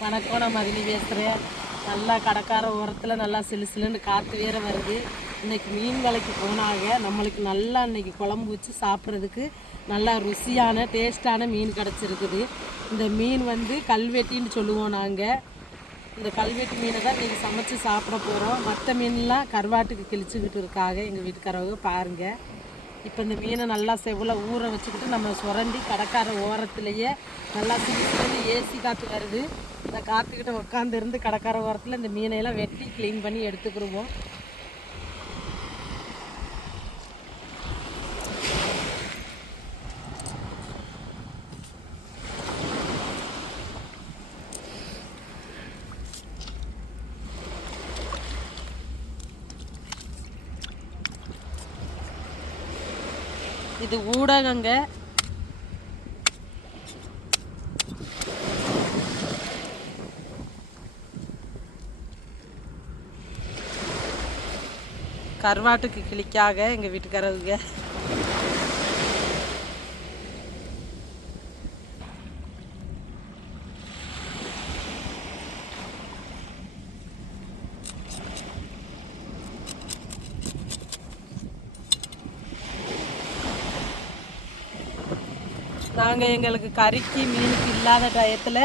வணக்கம், நான் மதினி பேசுகிறேன். நல்லா கடற்கார ஓரத்தில் நல்லா சிலுன்னு காற்று வேறு வருது. இன்றைக்கி மீன் விலைக்கு போனாங்க. நம்மளுக்கு நல்லா இன்றைக்கி குழம்பு வச்சு சாப்பிட்றதுக்கு நல்லா ருசியான டேஸ்ட்டான மீன் கிடச்சிருக்குது. இந்த மீன் கல்வெட்டின்னு சொல்லுவோம் நாங்கள். இந்த கல்வெட்டி மீனை தான் இன்றைக்கி சமைச்சு சாப்பிட போகிறோம். மற்ற மீன்லாம் கருவாட்டுக்கு கிழிச்சிக்கிட்டு இருக்காங்க எங்கள் வீட்டுக்காரவங்க பாருங்கள். இப்போ இந்த மீனை நல்லா செவ்வில் ஊற வச்சுக்கிட்டு நம்ம சுரண்டி கடற்கார ஓரத்துலேயே நல்லா சிலுன்னு ஏசி காற்று வருது. இந்த காற்றுக்கிட்ட உட்காந்துருந்து கடற்கார ஓரத்தில் இந்த மீனையெல்லாம் வெட்டி க்ளீன் பண்ணி எடுத்துக்கிடுவோம். இது ஊடகங்க. கருவாட்டுக்கு கிளிக்காக எங்கள் வீட்டுக்காரங்க. நாங்கள் எங்களுக்கு கறிக்கு மீனுக்கு இல்லாத டயத்தில்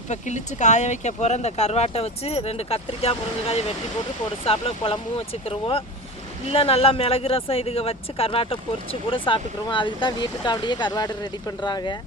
இப்போ கிழிச்சு காய வைக்க போகிற இந்த கருவாட்டை வச்சு 2 கத்திரிக்காய் முருங்கைக்காயை வெட்டி போட்டு பொடிசாப்பில் குழம்பும் வச்சுக்கிடுவோம். இல்லை நல்லா மிளகு ரசம் இதுக வச்சு கருவாட்டை பொரித்து கூட சாப்பிட்டுக்குருவோம். அதுக்கு தான் வீட்டுக்கு அப்படியே கருவாடு ரெடி பண்ணுறாங்க.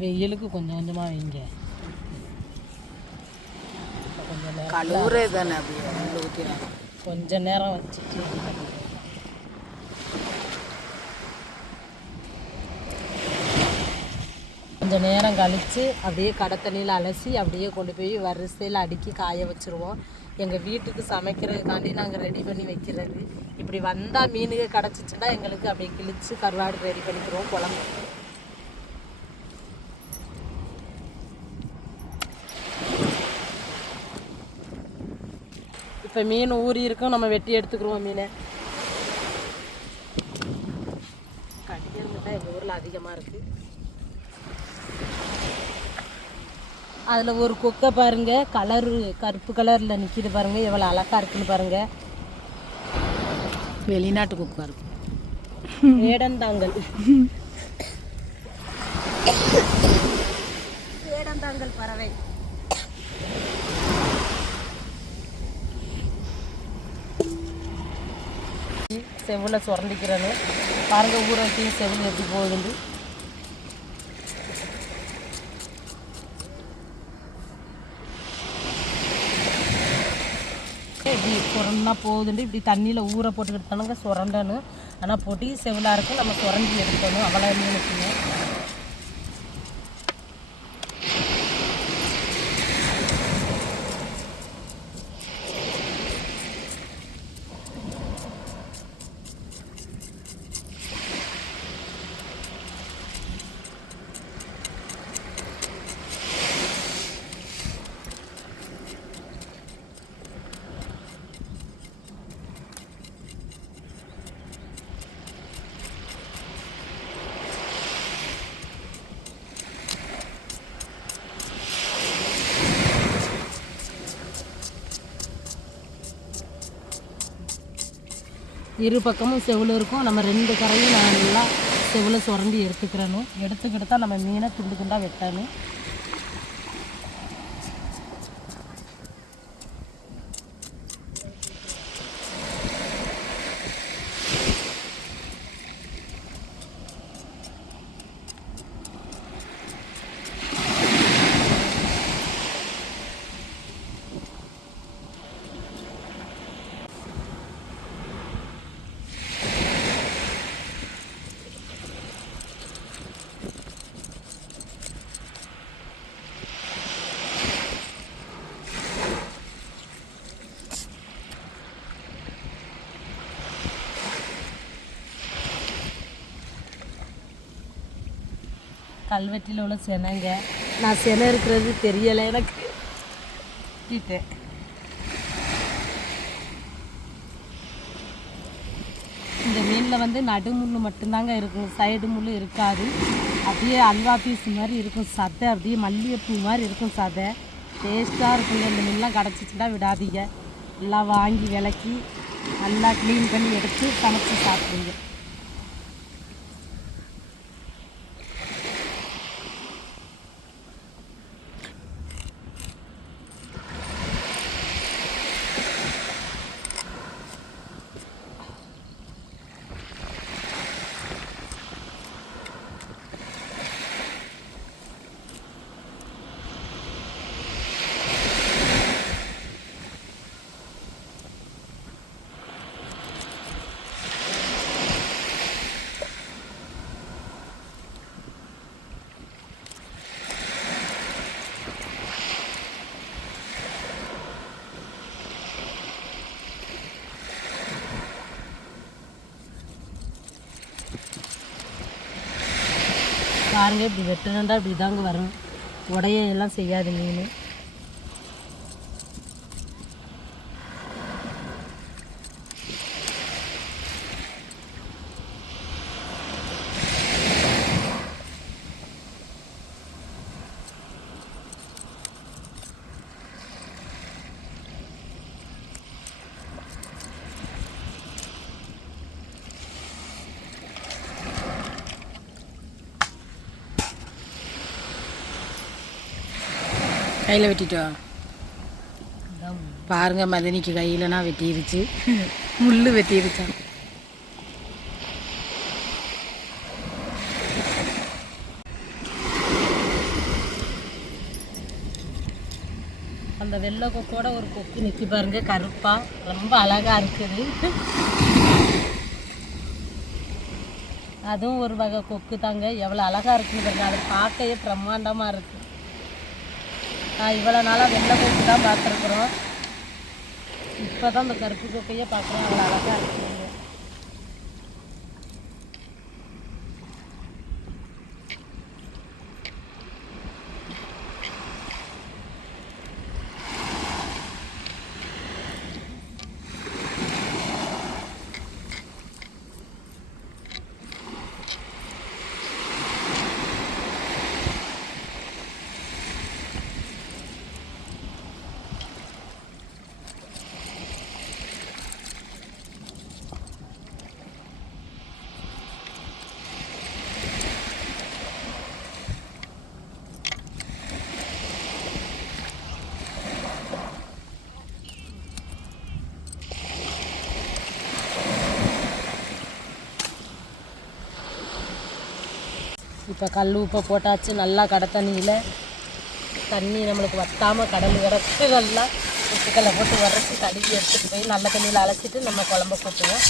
வெயிலுக்கு கொஞ்சம் கொஞ்சமாக வைங்க. கொஞ்ச நேரம் வச்சுட்டு கொஞ்சம் நேரம் கழித்து அப்படியே கடை தண்ணியில் அலசி அப்படியே கொண்டு போய் வரிசையில் அடுக்கி காய வச்சுருவோம். எங்கள் வீட்டுக்கு சமைக்கிறதுக்காண்டி நாங்கள் ரெடி பண்ணி வைக்கிறது. இப்படி வந்தால் மீனுக கிடச்சிச்சுன்னா எங்களுக்கு அப்படியே கிழித்து கருவாடு ரெடி பண்ணிக்கிறோம் குழம்பு. இப்போ மீன் ஊறி இருக்கும், நம்ம வெட்டி எடுத்துக்கிடுவோம் மீனை. கடிக்கிறது தான் எங்கள் ஊரில் அதிகமாக இருக்குது. அதில் ஒரு கொக்கை பாருங்கள், கலரு கருப்பு கலரில் நிற்கிது பாருங்கள், எவ்வளோ அழகாக இருக்குன்னு பாருங்கள். வெளிநாட்டு கொக்கா இருக்கும். வேடந்தாங்கல் வேடந்தாங்கல் பறவை. செவ்வில் சுரண்டிக்கிறேன்னு பாருங்கள். ஊரத்தையும் செவில் எப்படி போகுதுண்டு. இப்படி சுரண்டா போகுதுண்டு. இப்படி தண்ணியில் ஊற போட்டுக்கிட்டானுங்க சுரண்டணும். ஆனால் பொட்டி செவிலாக இருக்கும், நம்ம சுரண்டி எடுக்கணும். அவ்வளோ மீனுக்குங்க. இரு பக்கமும் செவில் இருக்கும். நம்ம 2 கரையும் நல்லா செவில் சுரண்டி எடுத்துக்கிறணும். எடுத்துக்கிட்டு தான் நம்ம மீனை துண்டு துண்டாக வெட்டணும். கல்வெட்டியில் உள்ள செனைங்க. நான் செனை இருக்கிறது தெரியலை எனக்கு. இந்த மீனில் வந்து நடுமுள் மட்டும்தாங்க இருக்கும், சைடு முள் இருக்காது. அப்படியே அல்வா பீஸ் மாதிரி இருக்கும் சதை, அப்படியே மல்லிகைப்பூ மாதிரி இருக்கும் சதை. டேஸ்ட்டாக இருக்குங்க. இந்த மீன்லாம் கிடச்சிச்சுன்னா விடாதீங்க, எல்லாம் வாங்கி விளக்கி நல்லா க்ளீன் பண்ணி எடுத்து சமைச்சி சாப்பிடுங்க. பாருங்க, இப்படி வெட்டணுண்டா இப்படி தாங்க வரும், உடையெல்லாம் செய்யாது மீன். கையில் வெட்டிட்டோ பாருங்க, மதனிக்கு கையிலனா வெட்டிருச்சு, முள் வெட்டிருச்சான். அந்த வெள்ளை கொக்கோட ஒரு கொக்கு நிற்கி பாருங்க, கருப்பா, ரொம்ப அழகாக இருக்குது. அதுவும் ஒரு வகை கொக்கு தாங்க, எவ்வளோ அழகாக இருக்குன்னு பாருங்க. அதை பார்க்கவே பிரம்மாண்டமாக இருக்குது. இவ்வளோ நாளாக வெள்ளை கொக்கு தான் பார்த்துருக்குறோம், இப்போ தான் இந்த கருப்பு கொக்கையே பார்க்குறோம். அவ்வளோ அழகாக இருக்குதுங்க. இப்போ கல் உப்பை போட்டாச்சு, நல்லா கடை தண்ணியில் தண்ணி நம்மளுக்கு வற்றாமல் கடல் கிடக்கு, நல்லா உப்புக்கல்லை போட்டு உரைச்சி கழுவி எடுத்துகிட்டு போய் நல்ல தண்ணியில் அலசிட்டு நம்ம குழம்ப கூட்டுவோம்.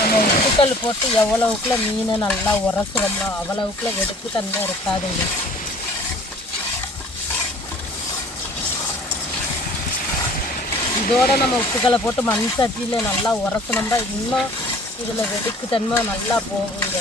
நம்ம உப்புக்கல் போட்டு எவ்வளவுக்குள்ள மீனை நல்லா உரசுறோமோ அவ்வளவுக்குள்ள வெடுக்கு தண்ணி இருக்காதுங்க. இதோடு நம்ம உப்புக்கல்லை போட்டு மண் சட்டியில் நல்லா உரசனோம்னா இன்னும் இதில் வெடுக்கு தன்மை நல்லா போகுங்க.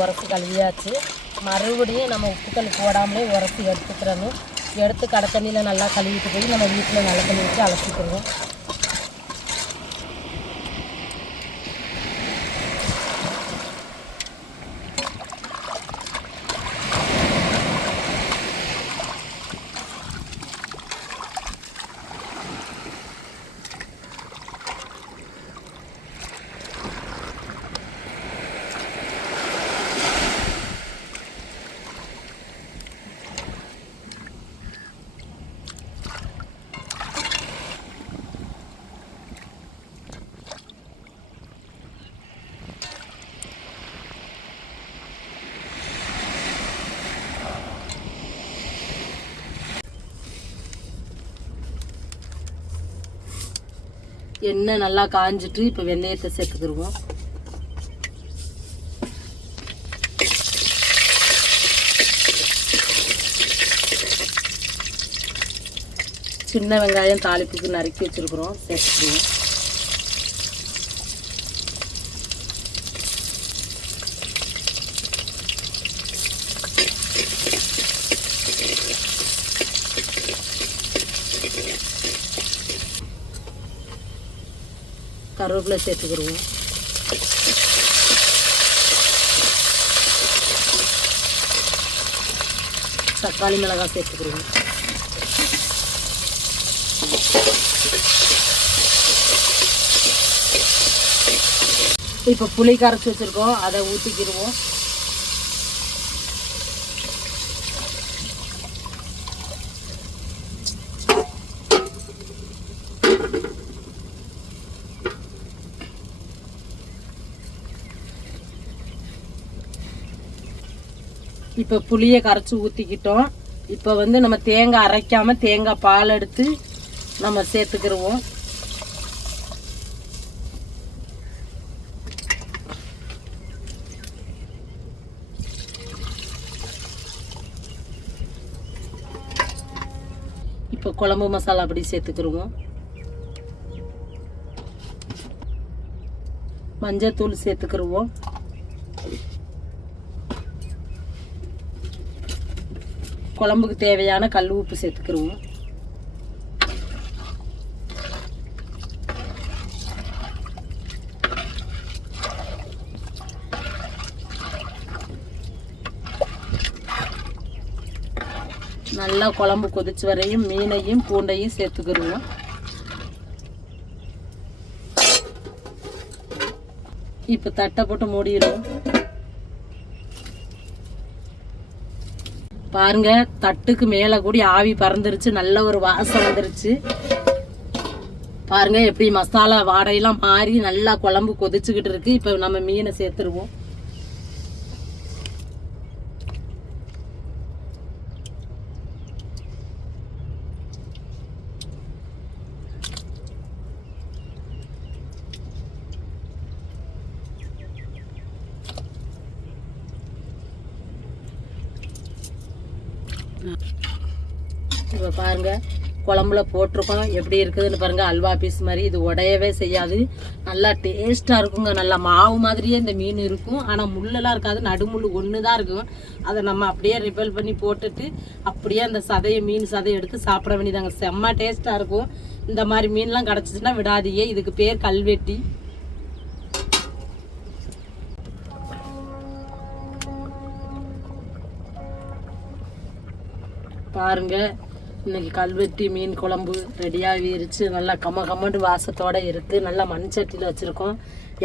உரசி கழுவியாச்சு, மறுபடியும் நம்ம உப்புக்கல் போடாமலே உரசி எடுத்துக்கிறணும். எடுத்து கடை தண்ணியில் நல்லா கழுவிட்டு போய் நம்ம வீட்டில் நல்ல தண்ணி வச்சு அலசிக்கிறோம். எண்ணெய் நல்லா காஞ்சிட்டு இப்போ வெந்தயத்தை சேர்த்துக்கிடுவோம். சின்ன வெங்காயம் தாளிப்புக்கு நறுக்கி வச்சுருக்குறோம், சேர்த்துக்குவோம். கருவேப்பிலை சேர்த்துக்கிடுவோம். தக்காளி மிளகாய் சேர்த்துக்கிடுவோம். இப்போ புளி கரைச்சி வச்சுருக்கோம், அதை ஊற்றிக்கிடுவோம். இப்போ புளியை கரைச்சி ஊற்றிக்கிட்டோம். இப்போ வந்து நம்ம தேங்காய் அரைக்காமல் தேங்காய் பால் எடுத்து நம்ம சேர்த்துக்கிடுவோம். இப்போ குழம்பு மசாலா அப்படி சேர்த்துக்கிடுவோம். மஞ்சத்தூள் சேர்த்துக்கிடுவோம். குழம்புக்கு தேவையான கல் உப்பு சேர்த்துக்கிடுவோம். நல்லா குழம்பு கொதிச்சு வரையும் மீனையும் பூண்டையும் சேர்த்துக்கிடுவோம். இப்போ தட்டை போட்டு மூடிடுவோம். பாருங்க, தட்டுக்கு மேலே கூடி ஆவி பறந்துருச்சு, நல்ல ஒரு வாசம் வந்துருச்சு. பாருங்க எப்படி மசாலா வாடையெல்லாம் மாறி நல்லா குழம்பு கொதிச்சுக்கிட்டு இருக்கு. இப்போ நம்ம மீனை சேர்த்துருவோம். இப்போ பாருங்க, குழம்புல போட்டிருக்கோம், எப்படி இருக்குதுன்னு பாருங்க. அல்வா பீஸ் மாதிரி இது உடையவே செய்யாது, நல்லா டேஸ்ட்டாக இருக்குங்க. நல்லா மாவு மாதிரியே இந்த மீன் இருக்கும், ஆனால் முள்ளெல்லாம் இருக்காது, நடுமுள் ஒன்று தான் இருக்கும். அதை நம்ம அப்படியே ரிப்பல் பண்ணி போட்டுட்டு அப்படியே அந்த சதையை மீன் சதையை எடுத்து சாப்பிட வேண்டியதாங்க. செம்ம டேஸ்ட்டாக இருக்கும். இந்த மாதிரி மீன்லாம் கிடச்சிச்சின்னா விடாதீங்க. இதுக்கு பேர் கல்வெட்டி. பாருங்க, இன்னைக்கு கல்வெட்டி மீன் குழம்பு ரெடியாகிருச்சு. நல்லா கம்மண்டு வாசத்தோடு இருக்குது. நல்லா மண் சட்டியில் வச்சுருக்கோம்.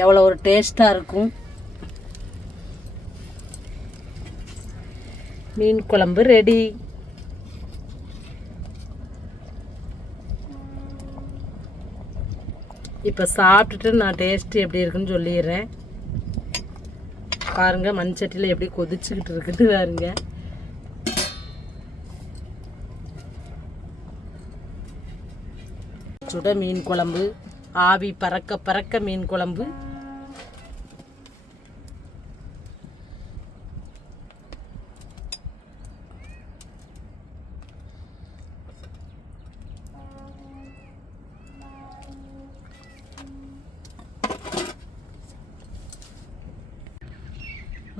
எவ்வளோ ஒரு டேஸ்ட்டாக இருக்கும். மீன் குழம்பு ரெடி. இப்போ சாப்பிட்டுட்டு நான் டேஸ்ட்டு எப்படி இருக்குன்னு சொல்லிடுறேன். பாருங்கள், மண் சட்டியில் எப்படி கொதிச்சுக்கிட்டு இருக்குது பாருங்க. சுட மீன் குழம்பு, ஆவி பறக்க பறக்க மீன் குழம்பு.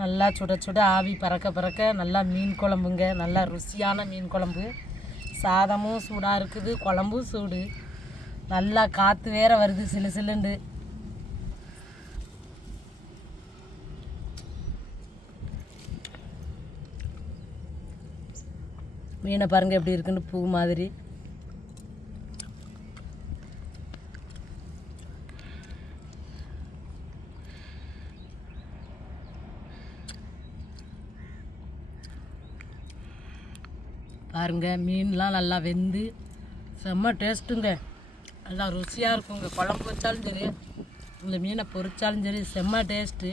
நல்லா சுட சுட ஆவி பறக்க பறக்க நல்லா மீன் குழம்புங்க. நல்லா ருசியான மீன் குழம்பு. சாதமும் சூடாக இருக்குது, குழம்பும் சூடு. நல்லா காற்று வேற வருது சிலு சிலுண்டு. மீனை பாருங்கள் எப்படி இருக்குன்னு, பூ மாதிரி. பாருங்க, மீன்லாம் நல்லா வெந்து செம்ம டேஸ்ட்டுங்க. நல்லா ருசியாக இருக்குங்க. குழம்பு வச்சாலும் சரி, இந்த மீனை பொரிச்சாலும் சரி, செம்ம டேஸ்ட்டு.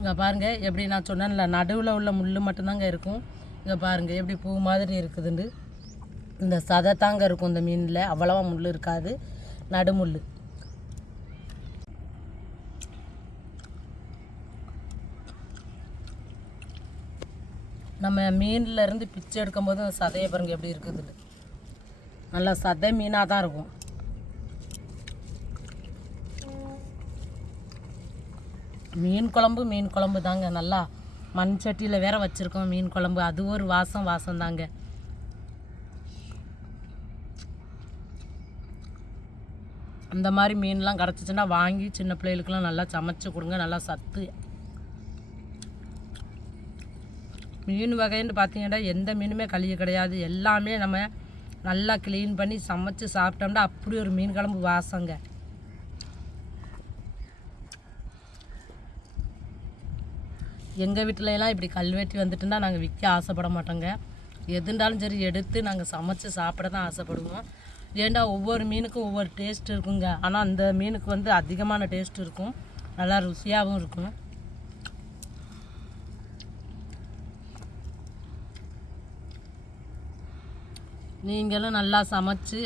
இங்கே பாருங்கள் எப்படி நான் சொன்னேன்ல நடுவில் உள்ள முள் மட்டும்தாங்க இருக்கும். இங்கே பாருங்கள் எப்படி பூ மாதிரி இருக்குதுண்டு. இந்த சதை தாங்க இருக்கும் இந்த மீனில், அவ்வளவா முள் இருக்காது, நடுமுள். நம்ம மீனில் இருந்து பிச்சை எடுக்கும்போது அந்த சதையை பாருங்கள் எப்படி இருக்குது. நல்லா சதை மீனாக தான் இருக்கும். மீன் குழம்பு தாங்க. நல்லா மண் சட்டியில் வேற வச்சுருக்கோம் மீன் குழம்பு. அது ஒரு வாசம் தாங்க. அந்த மாதிரி மீன்லாம் கிடச்சிச்சின்னா வாங்கி சின்ன பிள்ளைகளுக்கெல்லாம் நல்லா சமைச்சு கொடுங்க. நல்லா சத்து. மீன் வகைன்னு பார்த்தீங்கன்னா எந்த மீனுமே கழிய கிடையாது. எல்லாமே நம்ம நல்லா க்ளீன் பண்ணி சமைச்சு சாப்பிட்டோம்னா அப்படி ஒரு மீன் குழம்பு வாசங்க. எங்கள் வீட்டிலலாம் இப்படி கல்வெட்டி வந்துட்டுன்னா நாங்கள் விற்க ஆசைப்பட மாட்டோங்க. எதுண்டாலும் சரி எடுத்து நாங்கள் சமைச்சு சாப்பிட தான் ஆசைப்படுவோம். ஏண்டா ஒவ்வொரு மீனுக்கும் ஒவ்வொரு டேஸ்ட் இருக்குங்க. ஆனால் அந்த மீனுக்கு வந்து அதிகமான டேஸ்ட் இருக்கும், நல்லா ருசியாகவும் இருக்கும். நீங்களும் நல்லா சமைச்சு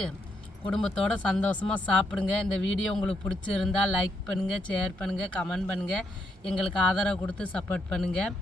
குடும்பத்தோடு சந்தோஷமாக சாப்பிடுங்க. இந்த வீடியோ உங்களுக்கு பிடிச்சிருந்தால் லைக் பண்ணுங்கள், ஷேர் பண்ணுங்கள், கமெண்ட் பண்ணுங்கள். எங்களுக்கு ஆதரவு கொடுத்து சப்போர்ட் பண்ணுங்கள்.